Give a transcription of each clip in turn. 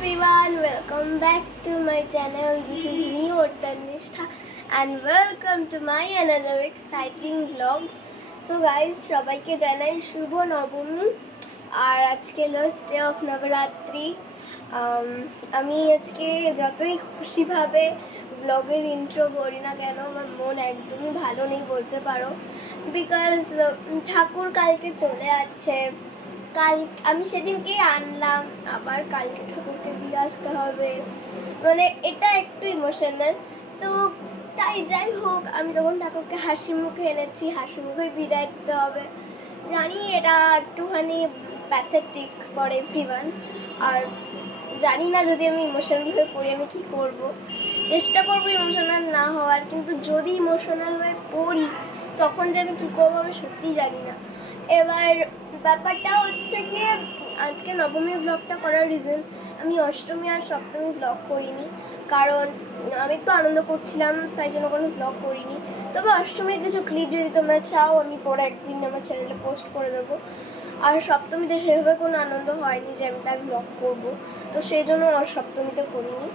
everyone, welcome back to my channel. This is me Ortanishta and welcome to my another exciting vlogs. So guys, সবাইকে জানাই শুভ নবমী আর আজকে last day of Navratri. আমি আজকে যতই খুশিভাবে ব্লগের ইন্ট্রো করি না কেন আমার মন একদমই ভালো নেই বলতে পারো, বিকজ ঠাকুর কালকে চলে যাচ্ছে। কাল আমি সেদিনকেই আনলাম, আবার কালকে ঠাকুরকে দিয়ে আসতে হবে, মানে এটা একটু ইমোশনাল। তো তাই যাই হোক, আমি যখন ঠাকুরকে হাসি মুখে এনেছি, হাসি মুখে বিদায় দিতে হবে। জানি এটা একটুখানি প্যাথেটিক ফর এভরিওয়ান, আর জানি না যদি আমি ইমোশনাল হয়ে পড়ি আমি কী করবো। চেষ্টা করবো ইমোশনাল না হওয়ার, কিন্তু যদি ইমোশনাল হয়ে পড়ি তখন যে আমি কী করবো আমি সত্যিই জানি না। এবার ব্যাপারটা হচ্ছে কি, আজকে নবমী ব্লগটা করার রিজন, আমি অষ্টমী আর সপ্তমী ব্লগ করিনি, কারণ আমি একটু আনন্দ করছিলাম তাই জন্য কোনো ব্লগ করিনি। তবে অষ্টমীর কিছু ক্লিপ যদি তোমরা চাও আমি পরে একদিন আমার চ্যানেলে পোস্ট করে দেবো। আর সপ্তমীতে সেভাবে কোনো আনন্দ হয়নি যে আমি তার ব্লগ করবো, তো সেই জন্য আর সপ্তমীতে করিনি।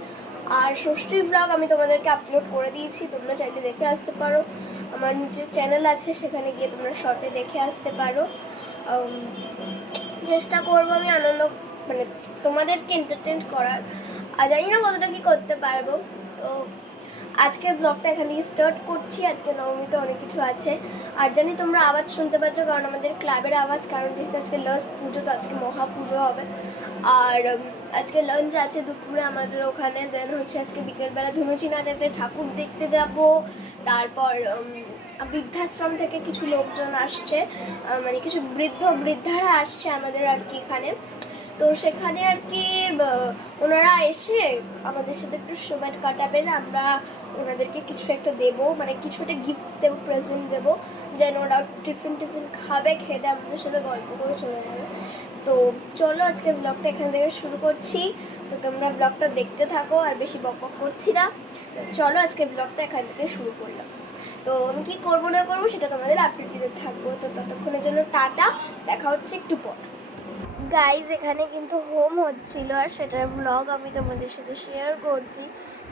আর ষষ্ঠীর ব্লগ আমি তোমাদেরকে আপলোড করে দিয়েছি, তোমরা চাইলে দেখে আসতে পারো। আমার নিচে চ্যানেল আছে, সেখানে গিয়ে তোমরা শর্টে দেখে আসতে পারো। চেষ্টা করবো আমি আনন্দ, মানে তোমাদেরকে এন্টারটেন করার, আর জানি না কতটা কি করতে পারবো। তো আজকের ব্লগটা এখান থেকে স্টার্ট করছি। আজকে নবমীতে অনেক কিছু আছে, আর জানি তোমরা আওয়াজ শুনতে পাচ্ছ, কারণ আমাদের ক্লাবের আওয়াজ, কারণ যেহেতু আজকে লাস্ট পুজো, তো আজকে মহা পুজো হবে। আর আজকে লাঞ্চ আছে দুপুরে আমাদের ওখানে, দেন হচ্ছে আজকে বিকেলবেলা ধনুচি নাচ আছে, ঠাকুর দেখতে যাব। তারপর বৃদ্ধাশ্রম থেকে কিছু লোকজন আসছে, মানে কিছু বৃদ্ধারা আসছে আমাদের আর কি এখানে। তো সেখানে আর কি ওনারা এসে আমাদের সাথে একটু সময় কাটাবেন, আমরা ওনাদেরকে কিছু একটা দেবো, মানে কিছু একটা গিফট দেবো, প্রেজেন্ট দেবো। দেন ওরা টিফিন খাবে, খেতে আমাদের সাথে গল্প করে চলে যাবে। তো চলো আজকে ব্লগটা এখান থেকে শুরু করছি। তো তোমরা ব্লগটা দেখতে থাকো, আর বেশি বক করছি না। চলো আজকে ব্লগটা এখান থেকে শুরু করলাম। তো আমি কী করবো না করবো সেটা তোমাদের আপডেট দিতে থাকবো। তো ততক্ষণের জন্য টাটা, দেখা হচ্ছে একটু পর। গাইজ, এখানে কিন্তু হোম হচ্ছিল, আর সেটার ব্লগ আমি তোমাদের সাথে শেয়ার করছি।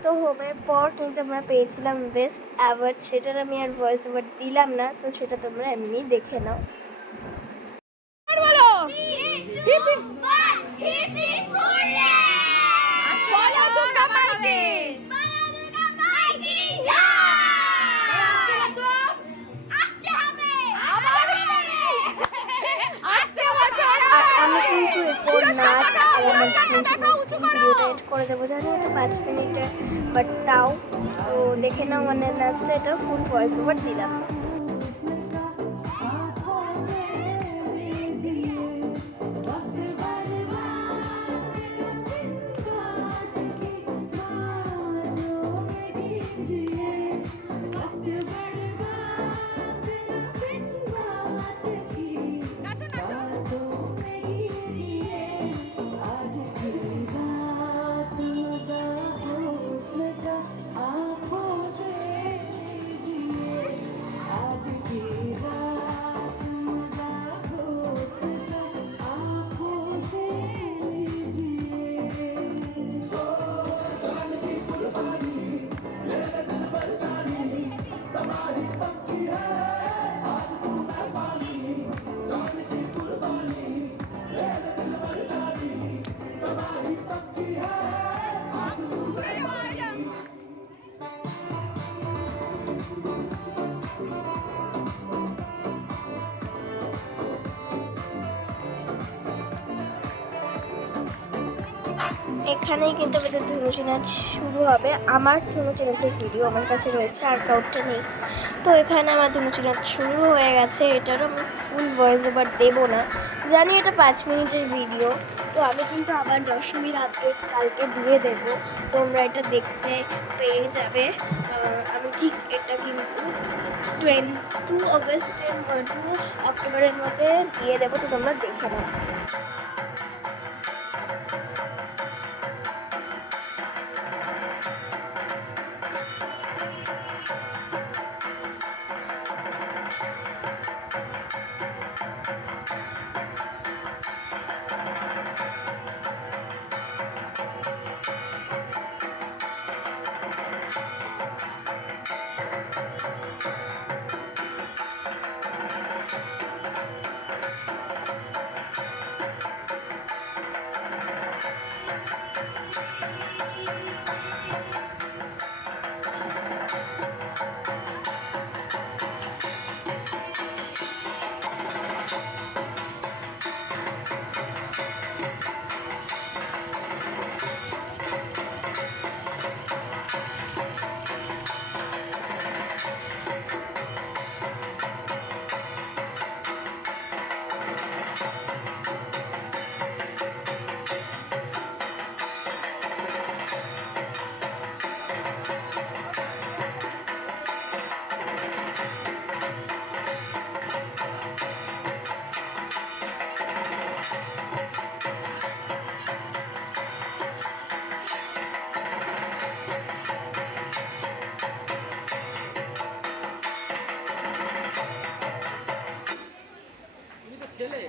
তো হোমের পর কিন্তু আমরা পেয়েছিলাম বেস্ট অ্যাওয়ার্ড, সেটার আমি আর ভয়েস ওভার দিলাম না, তো সেটা তোমরা এমনি দেখে নাও। আমি কিন্তু এরপর নাচ আর আমার ভিডিওটা এড করে দেবো, জানি তো 5 মিনিটের, বাট তাও তো দেখে নাও। মানে নাচটা এটা ফুল ভয়েস ওভার দিলাম না। এখানেই কিন্তু আমাদের ধনুচি নাচ শুরু হবে। আমার ধনুচি নাচের ভিডিও আমার কাছে রয়েছে, আর কাউটটা নেই। তো এখানে আমার ধনুচি নাচ শুরু হয়ে গেছে, এটারও আমি ফুল ভয়েস ওভার দেবো না, জানি এটা 5 মিনিটের ভিডিও। তো আমি কিন্তু আবার দশমীর আপডেট কালকে দিয়ে দেবো, তোমরা এটা দেখতে পেয়ে যাবে। আমি ঠিক এটা কিন্তু 2 অগস্টের 2 অক্টোবরের মধ্যে দিয়ে দেবো, তো তোমরা দেখে নাও। ছেলে